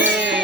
નથી